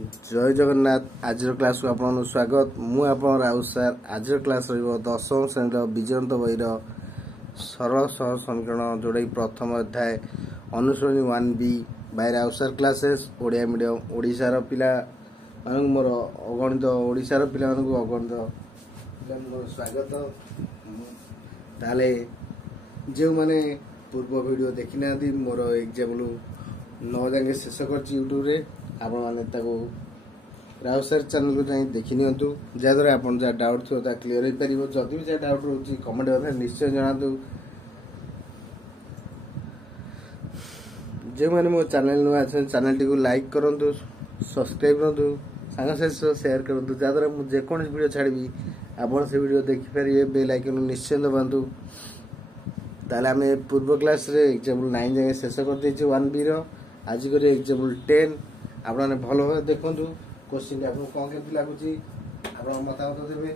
जय जगन्नाथ। आज क्लास को आपन स्वागत। मु आपन राउत सर। आज क्लास रहिबो दशम श्रेणी विजयंत बहिर सरल सहज समीकरण जोड़े प्रथम अध्याय अनुश्रेणी 1B by Raut sir classes Odia medium ओडिशार पिला मानक मोर अगणित ओडिशार पिला मानक अगणित मोर स्वागत। ताले जो माने पूर्व वीडियो देखि ना दी मोर एग्जाम्पल 9 जाके शेष कर यूट्यूब रे आपण माने ताको राउत सर चैनल को जाई देखि नियंतु जहाद्वारा आपण जा डाउट थो ता क्लियर हो परिबो। जदि भी जा डाउट रहउची कमेंट करे निश्चय जणातु। जे माने मो चैनल नु आछन चैनल टी को लाइक करंतु, सब्सक्राइब करंतु, संग से शेयर करंतु जहाद्वारा मु जे कोन वीडियो छाड़बी आपण से वीडियो देखि परिबे। बेल आइकन निश्चय दबांतु। ताले हमें पूर्व क्लास रे एग्जांपल 9 जाके शेष कर देछि 1B रो। आज करे एग्जांपल 10 आपने भल भाव देखु क्वेश्चन आपको कौन केमती लगुच आप मतामत देवे।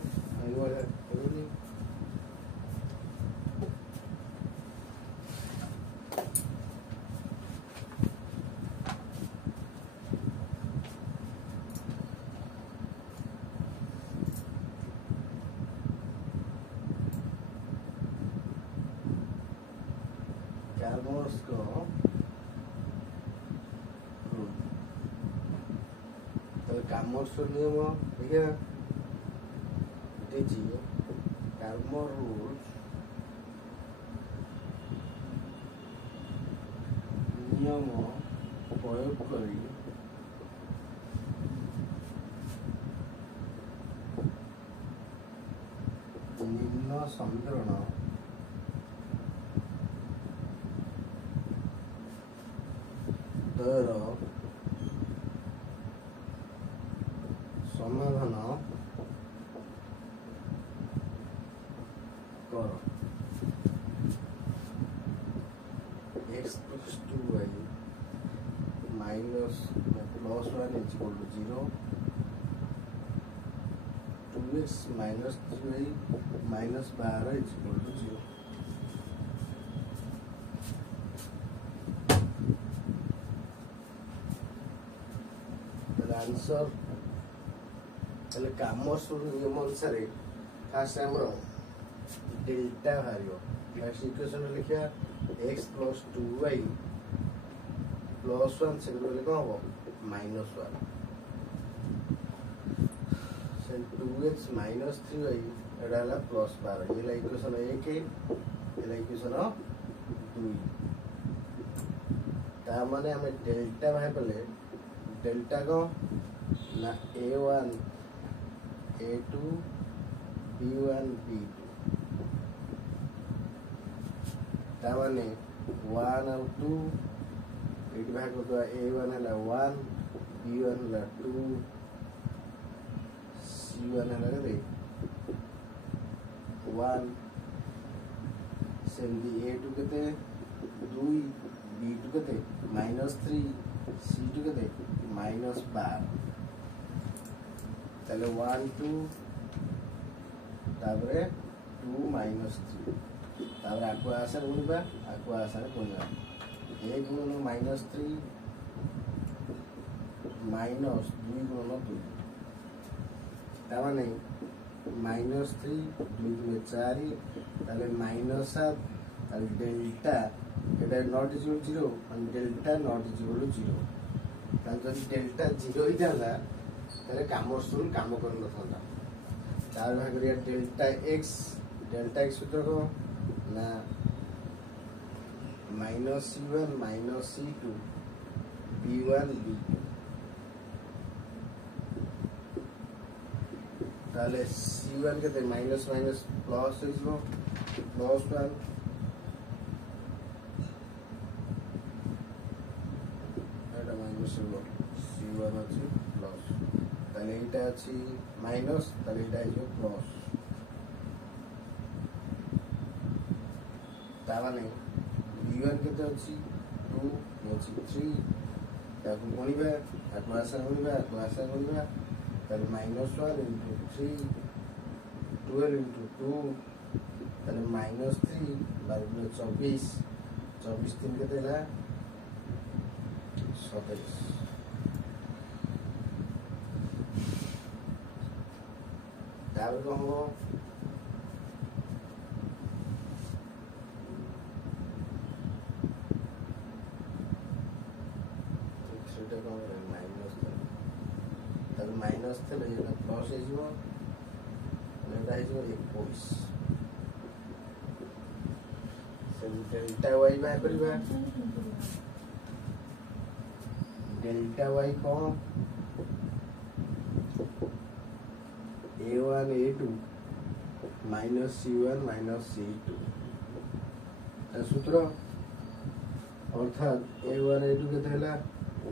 कार्बोन्स को कार्बोन्स नियम ठीक है कार्बन रूल नियम प्रयोग करी निम्न समीकरण द्वयर समाधान कर। x plus 2y minus plus 1 is equal to 0, 2x minus 3y minus 12 is equal to 0। Answer ताले कामर्स नियम अनुसार फास्ट हमरो डेल्टा भारियो। फर्स्ट इक्वेशन लिखिया x plus 2y plus 1 से बोले कौन हो minus 1 से 2x minus 3y एडा ला plus 12। ये ला इक्वेशन 1 है, ये ला इक्वेशन 2। ता माने हमें डेल्टा भाई पले डेल्टा को ना a1 a2 b1 b2 तामाने 1 और 2 एट भाग तो a1 है 1 b1 है 2 c1 है रे 1 सेंदी a2 केते 2 b2 केते -3 c2 केते -12 ताले 1 2 ताबरे 2 -3 ताबरे आको आसार गुणबा आको आसार गुणबा 1 गुणन -3 माइनस 2 गुणन 2 तामाने -3 2 गुणे 4 ताले -7 ताले डेल्टा एटा नॉट इक्वल 0 और डेल्टा नॉट इक्वल 0। ताले डेल्टा 0 ही जाला ताले कामर्स रूल काम कर नथांदा। तार भाग रे डेल्टा x सूत्र को ना -c1 -c2 b1 b2 ताले c1 के माइनस माइनस प्लस हो प्लस 1 एटा माइनस हो c1 अछि प्लस ताले एटा अछि माइनस ताले एटा अछि प्लस तावाने b1 केते अछि 2 अछि 3 ताकु गणिबा आको आशा गणिबा ताले -1 into 3 12 into 2 ताले -3 बाय 24 24 3 केते ला 27 तापर कौन हो माइनस थे प्लस डेल्टा वाई बाहर करवा डेल्टा वाई कौन a1 a2 minus c1 minus c2 सूत्र अर्थात a1 a2 केते हला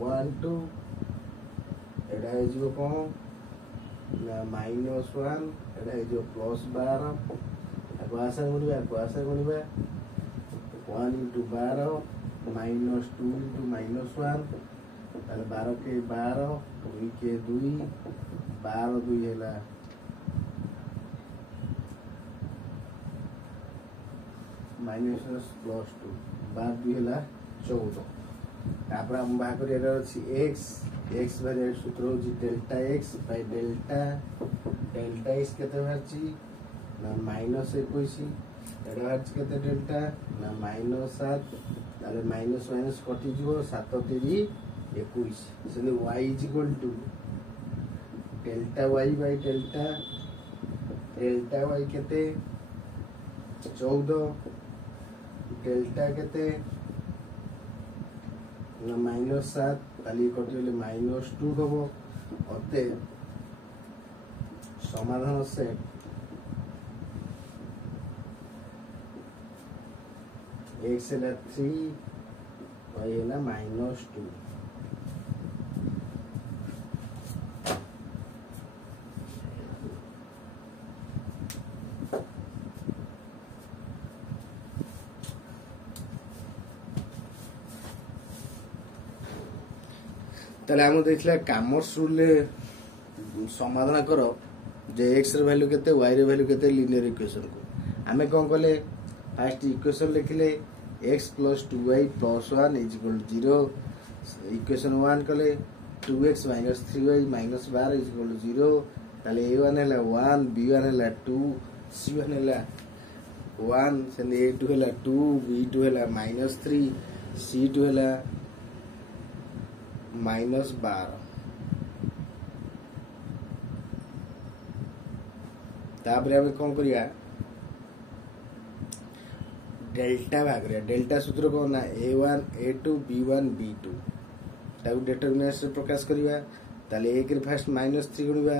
1 2 एडा है जो कौन ना माइनस 1 एडा है जो प्लस 12 आको आशा गुणिबा 1 into 12 माइनस 2 into माइनस 1 ताले 12 के 12 2 के 2 12 2 हैला माइनस प्लस 2 12 2 हैला 14 तापर हम बाहर करिया अछि x बारे सूत्र होछि delta x by delta x केते होछि ना माइनस 21 एडा होछि केते डेल्टा ना माइनस 7 ताले माइनस माइनस कटि जिवो 7 3 21 सेने y is equal to delta y by delta y केते 14 डेल्टा केते ना माइनस 7 ताली कटिले माइनस 2 हबो अते समाधान से x है 3 y है माइनस 2 ताले हम देखला कॉमर्स रूल समाधान करो जे x रे वैल्यू केते y रे वैल्यू केते लीनियर इक्वेशन को हमें कोन कले फर्स्ट इक्वेशन लिखले x plus 2y plus 1 is equal to 0 equation 1 कले 2x minus 3y minus 12 is equal to 0 ताले a1 हैला 1 b1 हैला 2 c1 हैला 1 सेने a2 हैला 2 b2 हैला minus 3 c2 हैला minus 12 तापर हम कोन करिया डेल्टा भाग रे डेल्टा सूत्र को ना a1 a2 b1 b2 ताऊ डिटरमिनेंट से प्रकाश करिया ताले 1 रे फर्स्ट -3 गुणिबा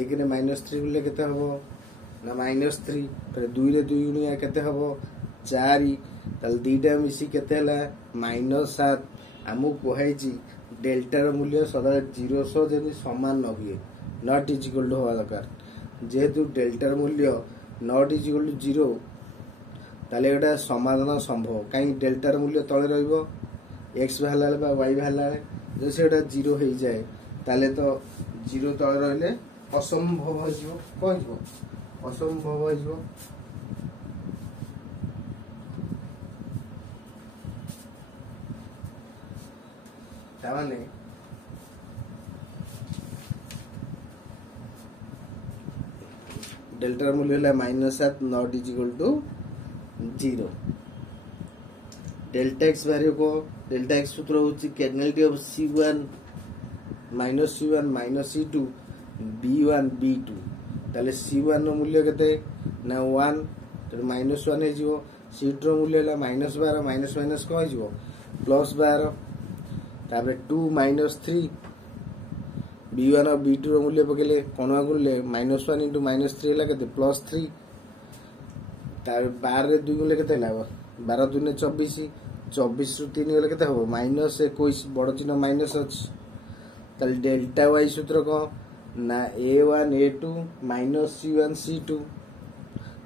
1 रे -3 गुणले केते हबो ना -3 फिर 2 रे 2 गुणिया केते हबो 4 ताले दीटा मिसी केते हला -7 हमु कोहाई जी डेल्टा रो मूल्य सदा 0 सो जदी समान न हुए नॉट इज इक्वल टू होवा दरकार जेहेतु डेल्टा रो मूल्य नॉट इज इक्वल टू 0 ताले एटा समाधान संभव काई डेल्टा रो मूल्य तळे रहइबो x भाला बा y भाला जे सेटा 0 होई जाए ताले तो 0 तळे रहले असंभव हो जिवो कोन जिवो असंभव हो जिवो तामाने डेल्टा मूल्य है -7 not is equal to 0 delta x value को डेल्टा x सूत्र होची kernel of c1 c2 b1 b2 ताले c1 रो मूल्य केते ना 1 तो -1 हे जिवो c2 रो मूल्य है -12 माइनस को हे जिवो +12 तापर 2 -3 b1 और b2 रो मूल्य पकेले कोना गुले -1 into -3 ला केते +3 तार 12 रे 2 गुले केते लाबो 12 2 ने 24 24 रु 3 गुले केते हबो -21 बड़ चिन्ह माइनस अछि ताल डेल्टा y सूत्र को ना a1 a2 -c1 c2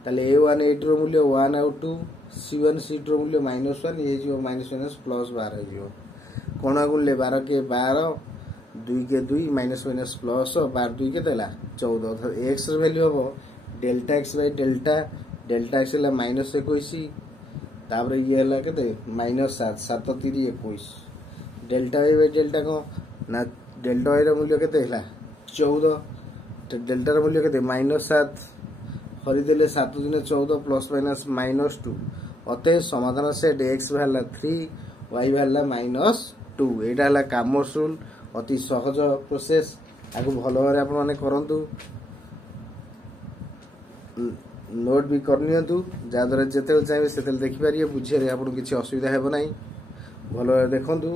ताले a1 a2 रो मूल्य 1 और 2 c1 c2 रो मूल्य -1 ये जो -1 +12 हे जो कोना गुले 12 के 12 2 के 2 माइनस प्लस 12 2 के देला 14 x र वैल्यू हो delta x by delta x ला -21 तापर ये हला केते -7 7 3 21 डेल्टा y बाय डेल्टा को ना डेल्टा y र मूल्य केते हला 14 डेल्टार मूल्य के -7 हरिदेले 7 × 14 ± -2 अतः समाधान सेट x भाला 3 y भाला -2 एटा हला कामर्स रूल अति सहज प्रोसेस आगु भलो भारे आपण माने करंतु नोट भी करनियंतु जाद्वारा जेते चाहिए सेते देखि पारिए बुझिरे आपण किछि असुविधा हेबो नाही भलो भारे देखंतु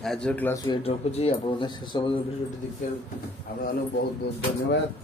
आज क्लास एट रखुची आपने शेष भिडियो देखते आपको बहुत बहुत धन्यवाद।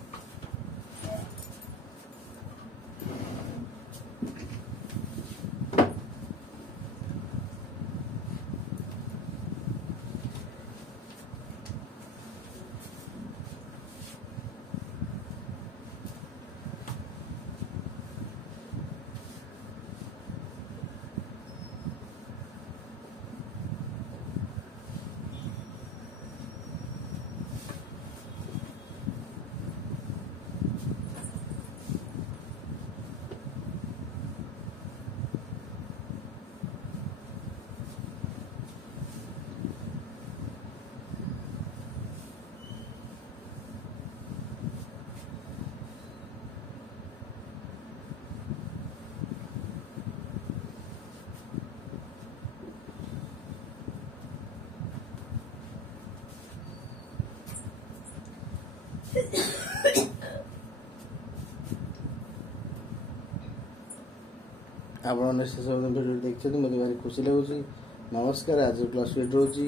आपने शेष भिडियो देखते मत भारी खुशी लगुच। नमस्कार। आज क्लास एट रोची